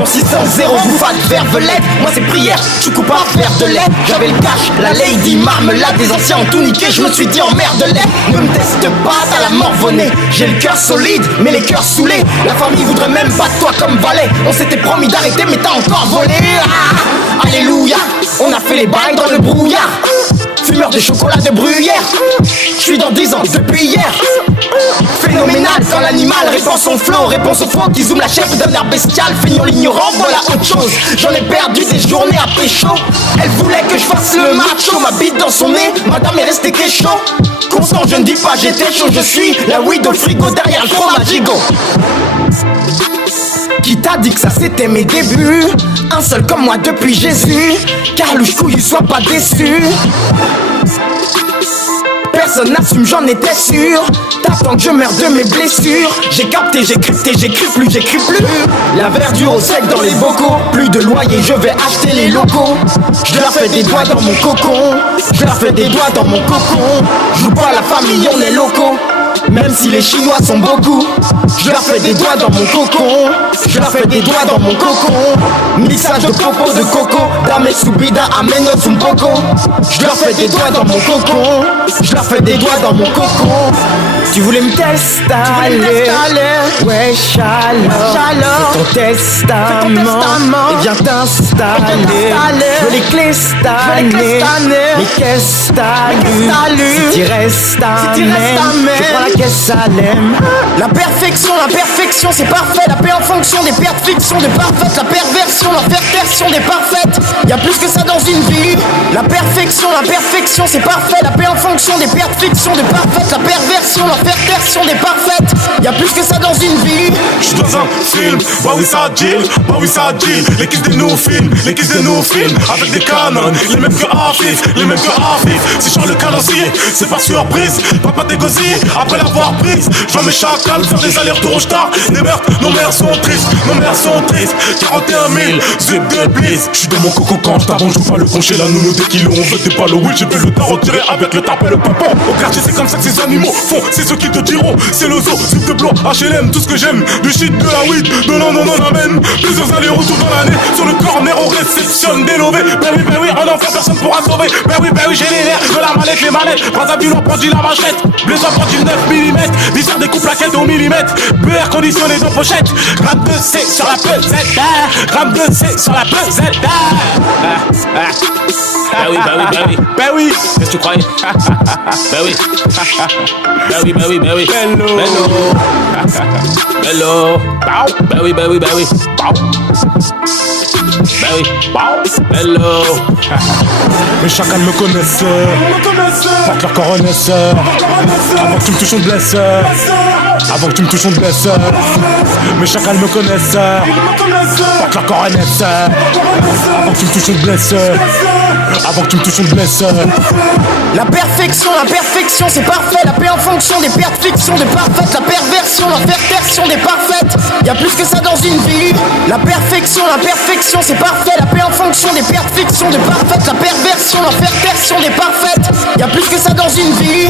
Consistance zéro, bouffade, vervelette. Moi c'est prière, tu coupes à faire de lait. J'avais le cash, la lady marmelade. Des anciens ont tout niqué, je me suis dit emmerde-les. Ne me teste pas, t'as la morvonnée. J'ai le cœur solide, mais les cœurs saoulés. La famille voudrait même pas de toi comme valet. On s'était promis d'arrêter, mais t'as encore volé. Alléluia, on a fait les bails dans le brouillard. Fumeur de chocolat de bruyère. Je suis dans 10 ans depuis hier. Phénoménal quand l'animal répand son flow. Réponse aux faux qui zoom la chef d'un air bestial. Feignant l'ignorant, voilà autre chose. J'en ai perdu des journées à pécho. Elle voulait que je fasse le macho. Ma bite dans son nez, madame est restée chaud. Constant, je ne dis pas j'étais chaud. Je suis la weed au frigo derrière le chromagigo. Qui t'a dit que ça c'était mes débuts? Un seul comme moi depuis Jésus. Carlouche couillu, sois pas déçu. Personne n'assume, j'en étais sûr. T'attends que je meure de mes blessures. J'ai capté, j'ai crypté, j'écris plus. La verdure au sec dans les bocaux. Plus de loyer, je vais acheter les locaux. Je leur fais des doigts dans mon cocon. Je leur fais des doigts dans mon cocon. Joue pas la famille, on est locaux. Même si les Chinois sont beaucoup. Je leur fais des doigts dans mon cocon. Je leur fais des doigts dans mon cocon. Mixage de popo de coco. Dame subida ameno zumboko. Je leur fais des doigts dans mon cocon. Je leur fais des doigts dans mon cocon. Tu voulais me tester, ouais chaleur, c'est ton testament, et viens t'installer. Je veux les clés stannées, mais qu'est-ce t'as lu? Si t'y restes à même, je prends la caisse Salem. La perfection c'est parfait. La paix en fonction des pertes fiction de parfaite. La perversion, la perversion des parfaites. Y'a plus que ça dans une vie. La perfection c'est parfait. La paix en fonction des pertes fiction de parfaite. La perversion des parfaites. Y'a plus que ça dans une vie. J'suis dans un film, bah oui ça deal, les kids des nouveaux films, avec des canons, les mêmes que Afif, Si Charles le calancier, c'est pas surprise, papa dégosillé, après l'avoir prise, j'vais mes chacals faire des allers-retours au star, des meurtres, nos mères sont tristes, 41 000, zip de bliss, j'suis dans mon coco quand j't'avance, j'ouvre pas le concher, la nounou des kilos, on veut des balles, oui j'ai vu le tarot tirer avec le tapé, le pompon, au quartier c'est comme ça que ces animaux font, c'est ceux qui te diront, c'est le zoo, zip de blanc, HLM, tout ce que j'aime, du shit, de la weed, non, amène, plusieurs allers-retours dans l'année, sur le corner on réceptionne des lovés, ben oui, en enfer personne pourra sauver, ben oui, j'ai les nerfs, de la mallette, les manettes, pas du lourd, produit la machette, blessure produit 9 mm, viseur des coupes plaquettes au millimètre, BR conditionné dans pochette, gramme de C sur la pesette, gramme de C sur la pesette, ben oui, qu'est-ce que tu croyais? Ben oui, Bello, ben oui, Bello. Mes chacals me connaissent, porte leur connaisseur. Avant que tu me touches, on te blesse. Mes chacals me connaissent, porte leur connaisseur. Avant que tu me touches, on te blesse. La perfection c'est parfait. La paix en fonction des pertes fiction de parfaite. La perversion des parfaites. Y'a plus que ça dans une vie. La perfection c'est parfait. La paix en fonction des pertes fiction de parfaite. La perversion des parfaites. Y'a plus que ça dans une vie.